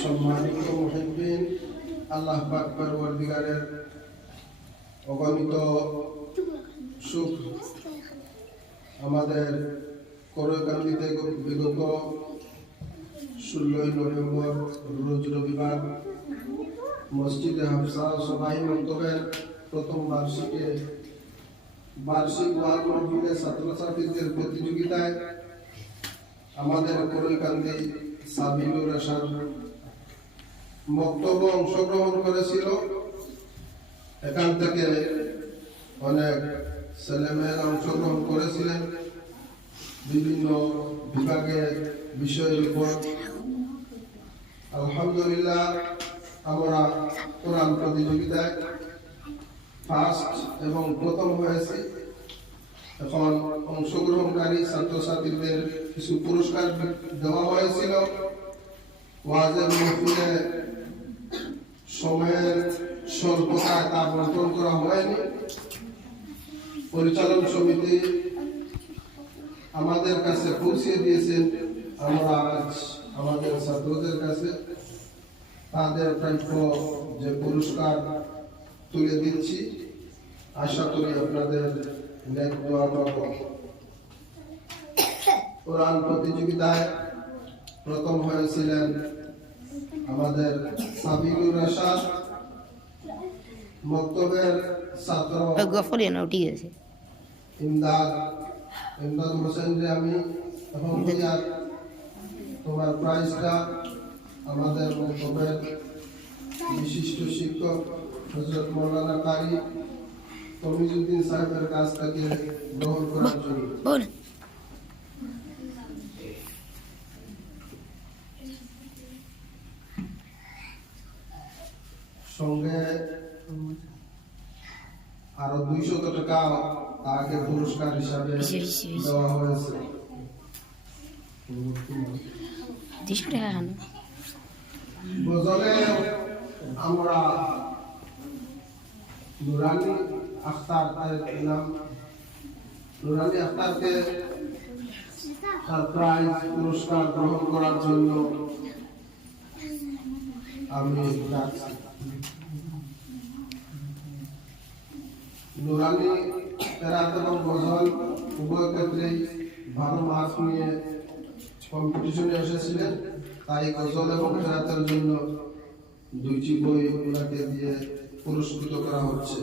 সম্মানিত মুহিব্বিন, আল্লাহ পাক পরওয়ারদিগারের অগণিত সুখ আমাদের করকান্দিতে বিগত ষোলোই নভেম্বর, রোজ রবিবার মসজিদে হাফসা সবাই মন্তবের প্রথম বার্ষিকে বার্ষিক ওয়াল মাহফিলে ছাত্রছাত্রীদের প্রতিযোগিতায় আমাদের করৈকান্দি সাবিলুর রসাদ বক্তব্য অংশগ্রহণ করেছিল। এখান থেকে অনেক ছেলেমেয়েরা অংশগ্রহণ করেছিলেন। বিভিন্ন বিভাগে বিষয়ের উপর। আলহামদুলিল্লাহ, আমরা কোরআন প্রতিযোগিতায় ফার্স্ট এবং প্রথম হয়েছি। এখন অংশগ্রহণকারী ছাত্রছাত্রীদের কিছু পুরস্কার দেওয়া হয়েছিল। ওয়াজের মহফিলে সময়ের স্বল্পতায় তা বন্টন করা হয়নি। পরিচালন সমিতি আমাদের কাছে পৌঁছে দিয়েছেন আমরা আজ আমাদের ছাত্রদের কাছে তাদের প্রাপ্য যে পুরস্কার তুলে দিচ্ছি। আশা করি আপনাদের নেক দোয়া প্রতিযোগিতায় প্রথম হয়েছিলেন আমাদের সাবিলুর রাশাদ মক্তবের ছাত্র গফরে না ঠিক আছে ইমদাদ ইমদাদ হোসেন যে আমি এখন তোমার প্রাইজটা আমাদের মক্তবের বিশিষ্ট শিক্ষক হজরত মৌলানা কারি তমিজুদ্দিন সাহেবের কাছ থেকে গ্রহণ করার জন্য। সঙ্গে আরও দুইশত টাকা তাকে পুরস্কার হিসাবে দেওয়া হয়েছে। দুশো টাকা খান গজলে আমরা নুরানি আখতার নাম নুরানি আখতারকে তার প্রাইজ পুরস্কার গ্রহণ করার জন্য আমি ডাকছি নুরানি কেরাত এবং গজল উভয় ক্ষেত্রেই ভালো মার্ক নিয়ে কম্পিটিশনে এসেছিলেন। তাই গজল এবং কেরাতের জন্য দুইটি বই ওনাকে দিয়ে পুরস্কৃত করা হচ্ছে।